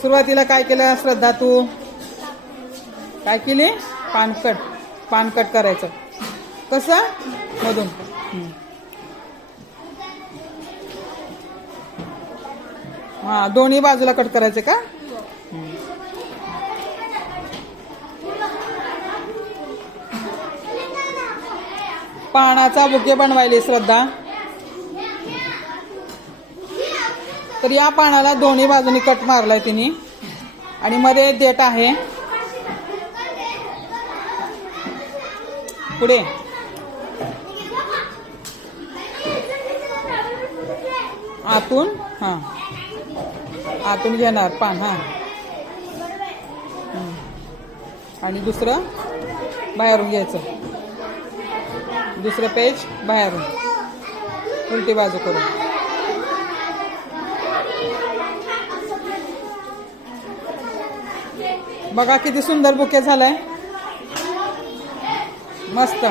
सुरुवातीला काय केलं श्रद्धा तू? काय केली? पान कट करायचं. कसं? मधून. हा, दोन्ही बाजूला कट करायचे का? पानाचा बुके बनवायले श्रद्धा. तर या पानाला दोन्ही बाजूनी कट मारलाय तिने आणि मध्ये एक देठ आहे. पुढे आतून, हा आतून घेणार पान. हा, आणि दुसरं बाहेरून घ्यायचं. दुसरं पेज बाहेरून उलटी बाजू करून. बघा किती सुंदर बुके झालाय. मस्त.